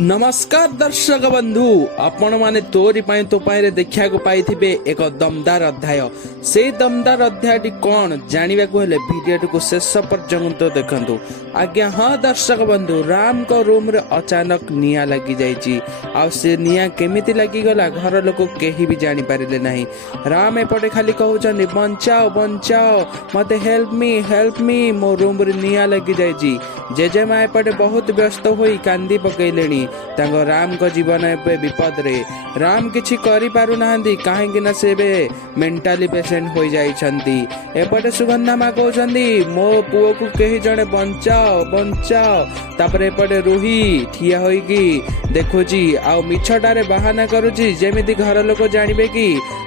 नमस्कार दर्शक बंधु आपण माने तोरी पाई तो पाई देखा पाई एक दमदार अध्याय से दमदार अध्याय कौन जानवा भिडियो को शेष पर्यंत देखंतु। आज्ञा हाँ दर्शक बंधु राम को रूम रे अचानक निया लगी जाइए आ से निया केमिति लगी गला घर लोक केही भी जानी पारिले नहीं। राम एपटे खाली कहउछन बंचाओ बंचाओ मते हेल्प मी मो रूम रे निया लगी जाइए। जेजेमा एपटे बहुत व्यस्त होई कांदी पकेलेनी तांको राम को जीवन एबे विपद रे। राम किछि करि पारु नाहंदी काहेकि ना सेबे मेंटली पेशेंट होई जाइछंती। एपटे सुगंधा मा कहउछंदी मो पुओ को केही जणे बंचाओ बंचाओ। तापर एपटे रूही ठिया होई की देखुची आ मिछटारे बहाना करूची जेमिति घर लोक जानिबे कि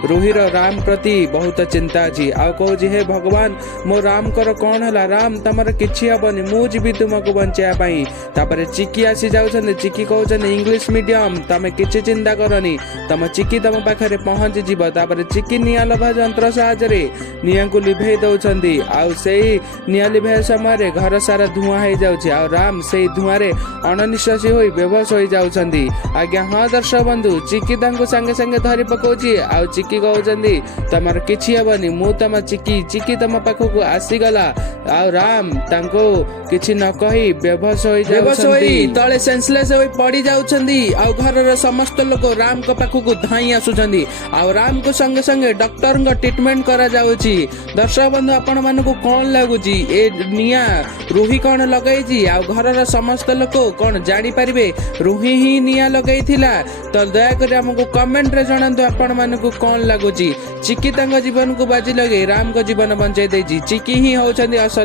रूही रो राम प्रति बहुत चिंता अछि। आ कहउची हे भगवान मो राम कर कोन हला राम तमर किछि हबनी मु जीवी तुमको बंचाया पाई। तापर चिकी आसी जाउछन चिकी कहउछन इंग्लिश मीडियम तमे किछि चिंता करनी तम चिकी तम पाखरे पहुंच जीव। तापर चिकी निया लभा यंत्र साहाय्य निया को लिभे दउछंदी आ सेही निया लिभे समय घर सारा धुआं हो जाउछि आ राम सेही धुआं रे अणनिश्वासी होई बेहोश हो जाउछंदी। आज्ञा हाँ दर्शक बंधु चिकी तांको संगे संगे धरि पकौछि आ चिकी कहउछंदी तमर किछि हबनी मु तम चिकी तम पाखको आसी गला आ राम तांको किछि न कहि बेहोश होई तळे सेंसलेस होई पड़ी जाउछंदी आ घरर समस्त लोक राम को पाखको धाई आसुछंदी आ राम को संगे संगे डॉक्टर को ट्रीटमेंट करा जाउछि। दर्शक बंधु आपण मानको कोन लागुछि ए निया रूही कोन लगाइछि आ घरर समस्त लोक कोन जानि परिबे रूही ही निया लगाइथिला। तो दया कर हमको कमेंट रे जणांतु आपण मानको कोन लागुछि चिकी तांको जीवन को बाजी लगे राम को जीवन बंचाई देछि। चिकी ही होउछंदी असली